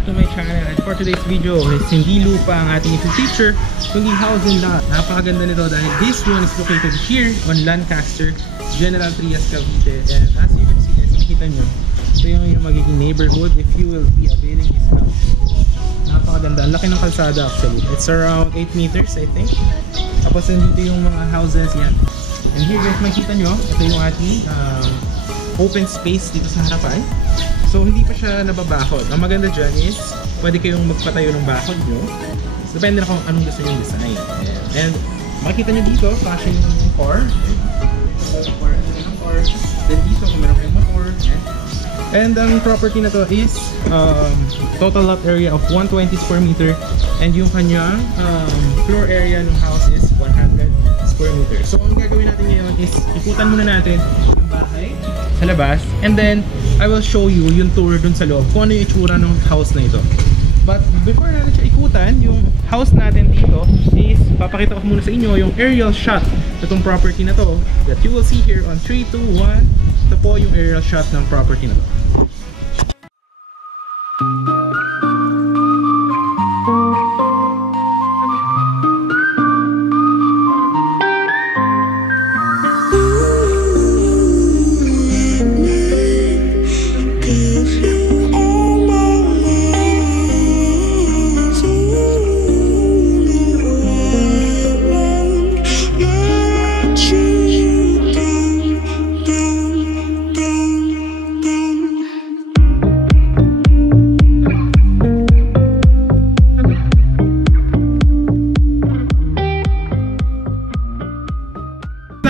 back to my channel, and for today's video is hindi lupa ang ating feature kundi house and lot. Napakaganda nito dahil this one is located here on Lancaster, General Trias, Cavite. And as you can see guys, makikita nyo, ito yung magiging neighborhood if you will be availing this house. Napakaganda, ang laki ng kalsada actually. It's around 8 meters I think. Tapos nandito yung mga houses yan. And here guys, makikita nyo, ito yung ating open space dito sa harapan. So hindi pa siya nababakod. Ang maganda dyan is pwede kayong magpatayo ng bakod nyo. So, depende na kung anong gusto nyo design. And makikita nyo dito, fashion yung car. Then dito kung meron kayong motor. And ang property na to is total lot area of 120 square meter. And yung kanyang floor area ng house is 100 square meter. So ang gagawin natin ngayon is ikutan muna natin yung bahay sa labas. And then I will show you yung tour dun sa loob kung ano yung itsura ng house na ito. But before natin siya ikutan, yung house natin dito is papakita ko muna sa inyo yung aerial shot itong property na to that you will see here on 3, 2, 1. Ito po yung aerial shot ng property na to.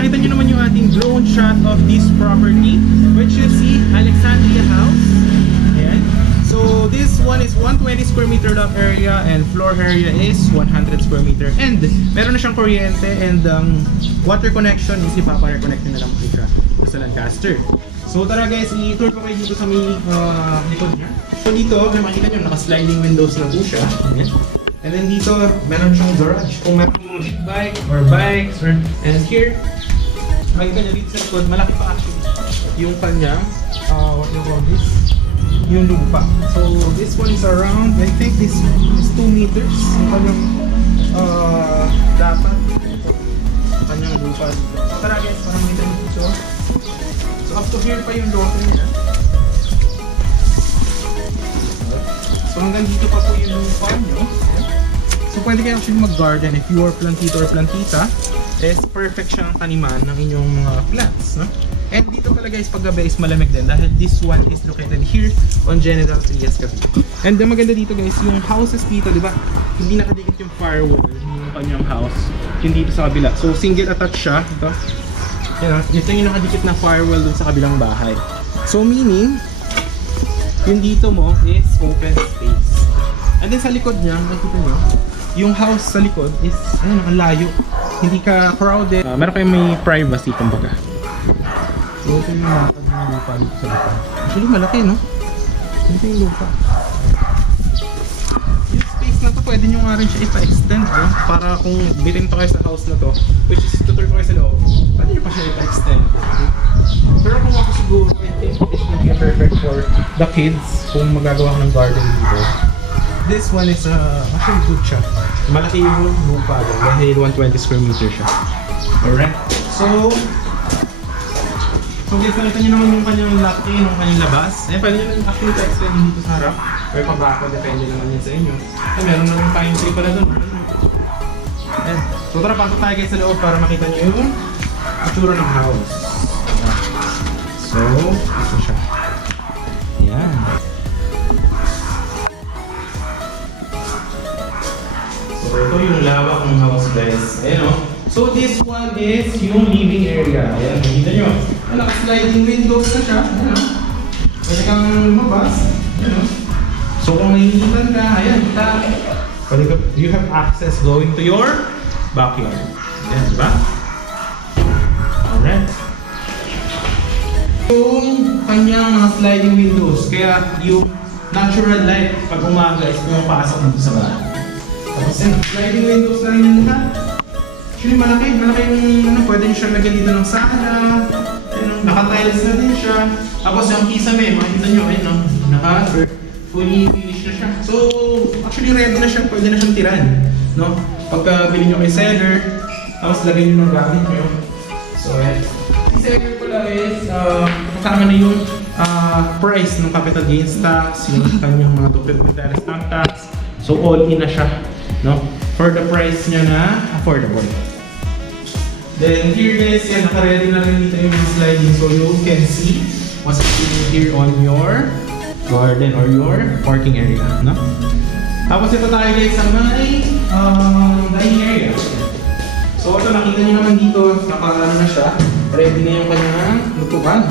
Nakita nyo naman yung ating drone shot of this property, which you see, Alexandria House. Ayan. So this one is 120 square meter lot area and floor area is 100 square meter. And meron na siyang kuryente and water connection is ipapa-reconnect na lang po siya sa Lancaster. So tara guys, i-tour ko kayo dito sa may likod niya. So dito, makikita nyo, naka-sliding windows na po siya. Ayan. And then dito, meron siyang garage. Kung meron mga big bike or bikes or, and here, makikita nyo dito sa likod, malaki pa actually yung kanyang, what do you call this? Yung lupa. So this one is around, I think this is 2 meters. Yung kanyang dapat. Yung kanyang lupa. So tara guys, parang makita nyo dito. So up to here pa yung lote niya. So hanggang dito pa po yung lupa nyo. So pwede kayo actually mag-garden if you are plantito or plantita. Is perfect siyang taniman ng inyong mga plants, no? And dito pala guys, pag gabi is malamig din dahil this one is located here on General Trias, Cavite. And maganda dito guys, yung houses dito, di ba? Hindi nakadikit yung firewall yung kanyang house, yung dito sa kabila. So single attached siya, ito. Yan, ito yung nakadikit na firewall dun sa kabilang bahay. So meaning, yung dito mo is open space. And then sa likod niya, makikita nyo, yung house sa likod is, ayun, ang layo. Hindi ka crowded. Meron kayong may privacy, kumbaga. So ito yung lakad ng lupa dito sa lupa. Actually malaki, no? Ito yung lupa. Yung space na to, pwede nyo nga rin siya ipa-extend, no? Para kung bitin pa kayo sa house na to, which is tutur ko kayo sa loob, pwede nyo pa siya ipa-extend. Pero kung ako siguro, I think this would be perfect for the kids kung magagawa ka ng garden dito. This one is actually good siya. Malaki yung lupa dahil 120 square meter siya. Alright. So guys, nakita nyo naman yung kanyang laki ng kanyang labas. Eh, pwede nyo actually pa-extend dito sa harap. Or pabako, depende naman yan sa inyo. Eh, meron naman pine tree pala dun. Ayan. So tara, pasok tayo guys sa loob para makita nyo yung itsura ng house. So, ito siya. Ayan. So ito yung lawak ng house guys. Ayan o. So this one is yung living area. Ayan, makikita nyo. Naka-sliding windows na siya. Ayan o. Pwede kang lumabas. Ayan o. So kung nahihilitan ka, ayan, you have access going to your backyard. Ayan, diba? Alright. Yung kanyang mga sliding windows. Kaya yung natural light pag umaga is pumapasok dito sa bahay. Tapos yun, sliding windows na rin yung lahat. Actually malaki yung pwede nyo siya lagyan dito ng sala. Naka-tiles na din siya. Tapos yung kisame, makikita nyo, ayun, fully finished na siya. So, actually ready na siya, pwede na siyang tiran, no? Pagka bilhin nyo kay seller, tapos lagay nyo ng gamit nyo. So, si seller pala is, kasama na yung price ng capital gains tax, yung kanyang mga documentary stamp tax. So, all in na siya, no? For the price niya na affordable. Then, here guys, yan, naka-ready na rin dito yung sliding. So, you can see what's happening here on your garden or your parking area, no? Tapos ito tayo guys sa may dining area. So ito nakita nyo naman dito, naka-ano na siya, ready na yung kanyang lutuan.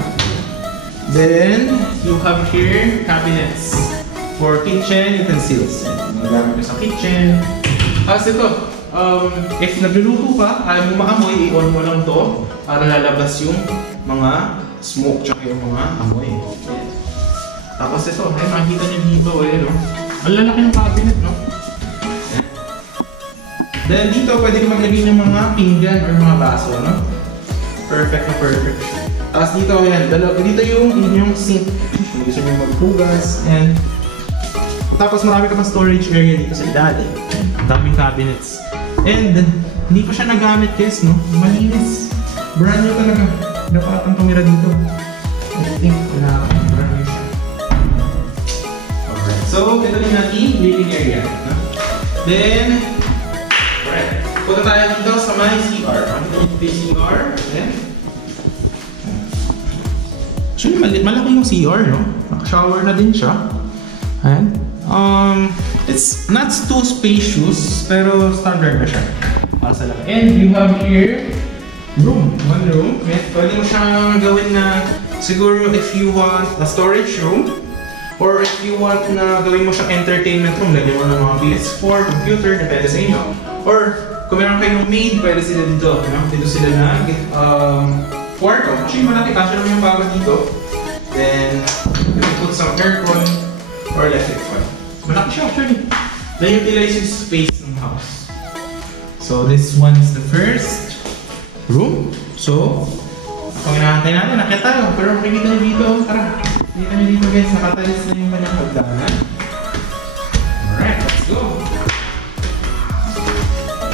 Then you have here cabinets for kitchen utensils. Magagamit nyo sa kitchen. Tapos ito, if nagluluto ka, ayaw mo maamoy, i-on mo lang to para lalabas yung mga smoke tsaka yung mga amoy. Tapos ito, ay makikita nyo dito, no? Ang lalaki ng cabinet, no? Then dito, pwede ka maglagay ng mga pinggan or mga baso, no? Perfect na perfect. Tapos dito, ayan, dito yung inyong sink. Kung gusto nyo maghugas, and tapos marami ka pa storage area dito sa ilalim. Daming cabinets. And hindi pa siya nagamit, guys, no? Malinis. Brand new talaga. Dapat ang tumira dito. I think brand new siya. Alright. So, ito din natin living area. No? Then, alright. Punta tayo dito sa may CR. Makita nyo dito yung CR. Ayan. Actually, malaki yung CR, no? Naka-shower na din siya. Ayan. It's not too spacious, pero standard na siya. And you have here one room. Pwede mo siyang gawin na siguro if you want a storage room, or if you want na gawin mo siyang entertainment room, lagyan mo ng mga PS4, computer, depende sa inyo. Or kung meron kayong maid, pwede sila dito. Dito sila na kwarto. Actually, malaki kasi naman yung baba dito. Then, you can put some aircon or electric fan. Malaki siya actually. Then, utilize yung space ng house. So, this one is the first room. So, kung inaantay natin, nakita tayo. Pero makikita nyo dito, tara. Makikita nyo dito guys, nakatalis na yung kanyang hagdanan. Alright, let's go.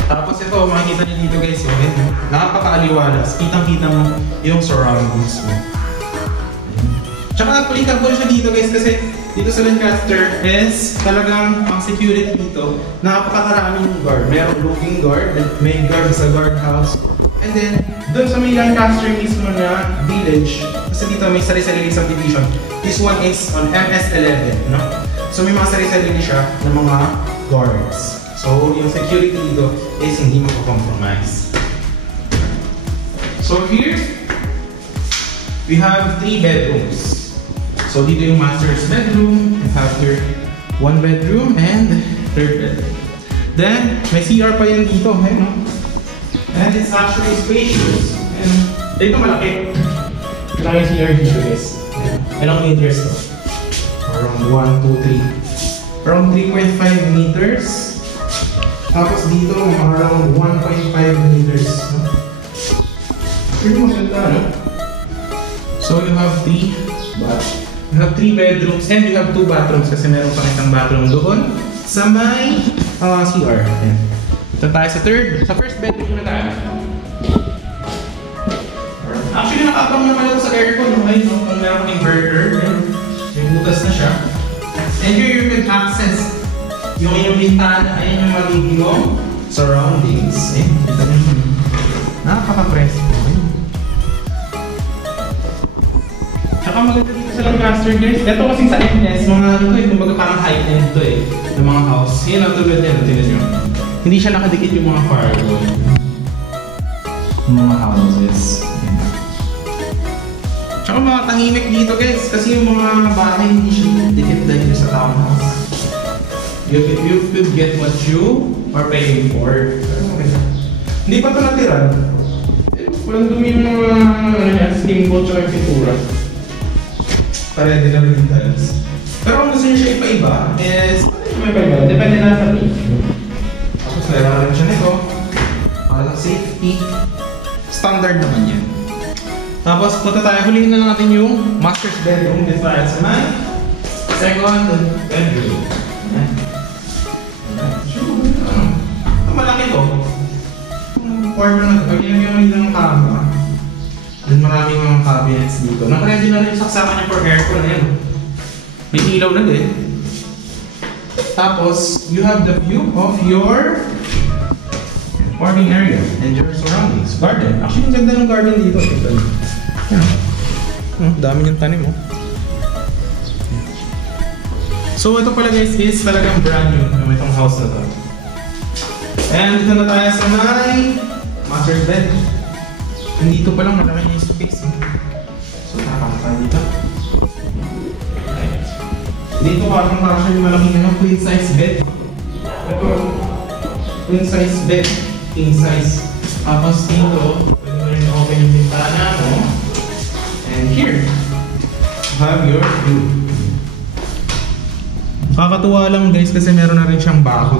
Tapos ito, makikita nyo dito guys, okay? Nakapakaaliwalas. Kitang-kita mo yung surroundings mo. Tsaka applicable siya dito guys kasi dito sa Lancaster is talagang ang security dito, napakakaraming guard. Merong looking guard, may guard sa guardhouse. And then, doon sa may Lancaster mismo na village, kasi dito may sari-sarili subdivision. This one is on MS11, no? So may mga sari-sarili siya ng mga guards. So yung security dito is hindi mako-compromise. So here, we have 3 bedrooms. So dito yung master's bedroom, we have here 1 bedroom and 3rd bedroom. Then, may CR pa yan dito, no? And it's actually spacious. And dito malaki. Malaki yung CR dito guys. Ilang meters to? Around 1, 2, 3. Around 3.5 meters. Tapos dito, around 1.5 meters. Pretty maganda, no? So you have 3 bedrooms and you have 2 bathrooms kasi meron pa isang bathroom doon sa may CR. Ayan. Ito tayo sa first bedroom na tayo. Actually, nakaabang naman ito sa aircon. Okay, no? Kung meron kang inverter, may butas na siya. And here you can access yung inyong bintana. Ayan yung magiging surroundings. Ayan, kita nyo yun. Nakaka-press po. Tsaka maganda dito sa Lancaster guys. Ito kasing sa MS, mga ano to eh, kumbaga parang high-end to eh. Ng mga house. Yan ang tulad yan, tinan nyo. Hindi siya nakadikit yung mga firewall. Yung mga houses. Tsaka mga tahimik dito guys, kasi yung mga bahay hindi siya dikit dahil sa townhouse. You could get what you are paying for. Hindi pa ito natiran. Walang dumi yung mga steamboat tsaka yung pintura. Parehas din naman yung tiles. Pero kung gusto nyo siya ipa-iba, is may iba-iba. Depende na sa team. Tapos meron rin siya nito. Para sa safety. Standard naman yan. Tapos punta tayo, hulihin na natin yung master's bedroom. Dito tayo sa may Second bedroom. Ayan. Malaki to. Kwarto na ito. Pag ginagawa nila ng kama, then maraming mga cabinets dito. Nakaready na rin yung saksakan niya for aircon. Ayan. May ilaw na din. Tapos, you have the view of your working area and your surroundings. Garden. Actually, ang ganda ng garden dito. Ito. Dami niyang tanim, oh. So, ito pala guys is talagang brand new ng itong house na to. And dito na tayo sa may master bed. Nandito pa lang malaki niya yung space. So, nakakama tayo dito. Dito parang yung malaki na yung queen size bed. Ito, queen size bed. King size. Tapos dito, pwede mo rin open yung bintana mo. And here, you have your view. Kakatuwa lang guys kasi meron na rin siyang baho.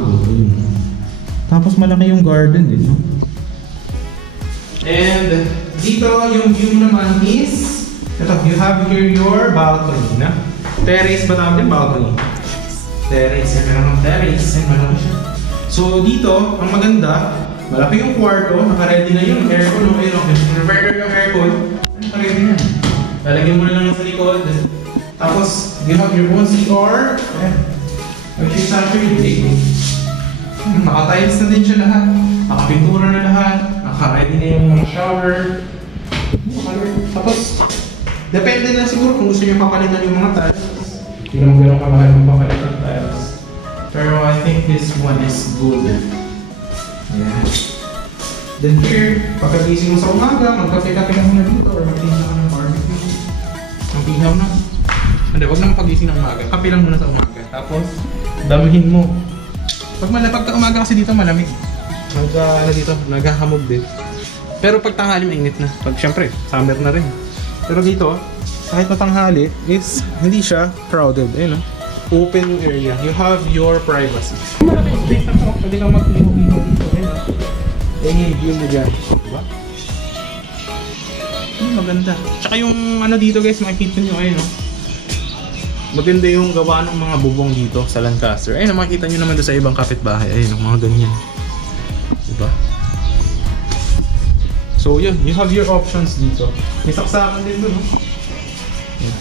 Tapos malaki yung garden din, no? And dito yung view naman is, ito, you have here your balcony, na? Terrace ba tawag din? Balcony. Terrace, yan meron ng terrace, yan malaki siya. So dito, ang maganda, malaki yung kwarto, naka-ready na yung aircon, no? Prepare yung aircon, naka-ready na. Lalagyan mo na lang sa likod. Tapos, you have your own CR, which is actually big. Naka-tiles na din siya lahat. Naka-pintura na lahat. Naka-ready na yung mga shower. Tapos, depende na siguro kung gusto nyo papalitan yung mga tiles. Hindi naman gano'ng kamahal magpapalit ng tiles. Pero I think this one is good. Yeah. Then here, pagkagising mo sa umaga, magkape-kape ka muna dito or magtinda ka ng barbecue. Magpihaw na. Hindi, wag naman pagising ng umaga. Kape lang muna sa umaga. Tapos, damihin mo. Pagka umaga kasi dito malamig. Naghahamog din. Pero pag tanghali mainit na. Syempre, summer na rin. Pero dito, kahit matanghali, is hindi siya crowded. Ayun, open yung area. You have your privacy. Maraming space na ito. Pwede kang mag-iho-iho dito. Ayun yung view mo dyan. Diba? Maganda. Tsaka yung ano dito guys, makikita nyo. Ayun, maganda yung gawa ng mga bubong dito sa Lancaster. Ayun, makikita nyo naman doon sa ibang kapitbahay. Ayun, mga ganyan. Diba? So yun, you have your options dito. May saksakan din doon. Yeah.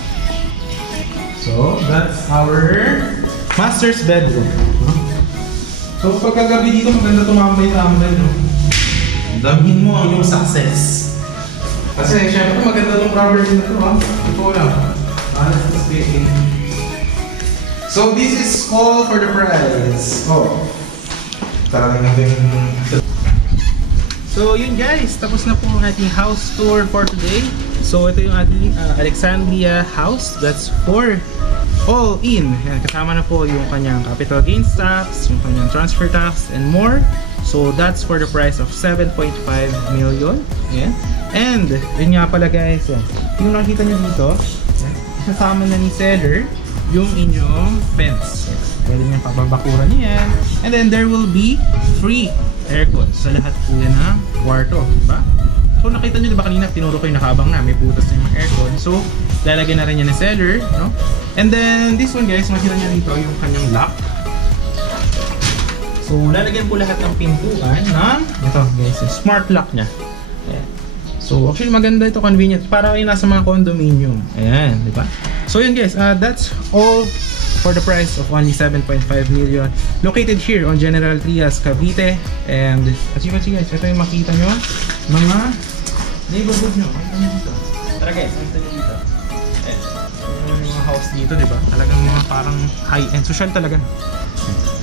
So, that's our master's bedroom. So, pagkagabi dito, maganda tumambay-tambay. Damhin mo ang iyong success. Kasi, syempre, maganda itong property na ito. Ito lang. Honestly speaking. So this is all for the price. Oh. Tara natin. So yun guys, tapos na po ang ating house tour for today. So ito yung ating Alexandria house. That's for all in. Yan, kasama na po yung kanyang capital gains tax, yung kanyang transfer tax, and more. So that's for the price of 7.5 million. Yan. And yun nga pala guys, yan. Yung nakita nyo dito, kasama na ni seller yung inyong fence. Pwede nyo pababakuran niyan. And then there will be free aircon sa lahat po yan ng kwarto. Diba? So nakita nyo diba kanina, tinuro ko yung nakaabang na, may butas na yung aircon. So lalagyan na rin yan ni seller. No? And then this one guys, makita nyo dito yung kanyang lock. So lalagyan po lahat ng pintuan ng ito guys, smart lock nya. Ayan. So actually maganda ito, convenient. Para kayo nasa mga condominium. Ayan, di ba? So yun guys, that's all for the price of only 7.5 million. Located here on General Trias, Cavite. And as you can see guys, ito yung makita nyo mga neighborhood nyo. Makita nyo dito. Tara guys, makita nyo dito. Ayan. Yung mga house dito, di ba? Talagang mga parang high-end. Social talaga.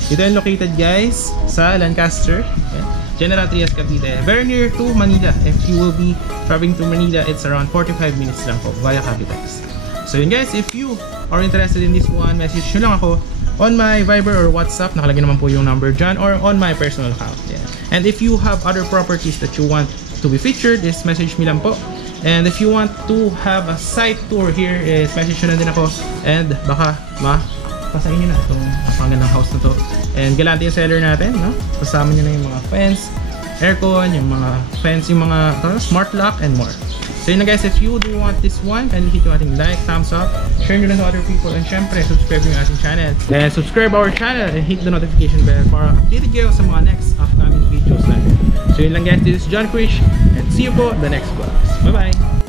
Ito yung located guys sa Lancaster. Ayan. General Trias, Cavite. Very near to Manila. If you will be traveling to Manila, it's around 45 minutes lang po via Cavitex. So yun guys, if you are interested in this one, message nyo lang ako on my Viber or WhatsApp. Nakalagay naman po yung number dyan, or on my personal account. Yeah. And if you have other properties that you want to be featured, just message me lang po. And if you want to have a site tour here, is message nyo na din ako. And baka pasain nyo na itong napakagandang house na to. And galante yung seller natin, no? Kasama nyo na yung mga fence, aircon, yung mga fence, yung mga smart lock and more. So yun na guys, if you do want this one, kindly hit yung ating like, thumbs up, share nyo lang to other people, and syempre, subscribe yung ating channel. Then subscribe our channel and hit the notification bell para updated kayo sa mga next upcoming videos natin. So yun lang guys, this is John Krish, and see you po the next vlogs. Bye bye!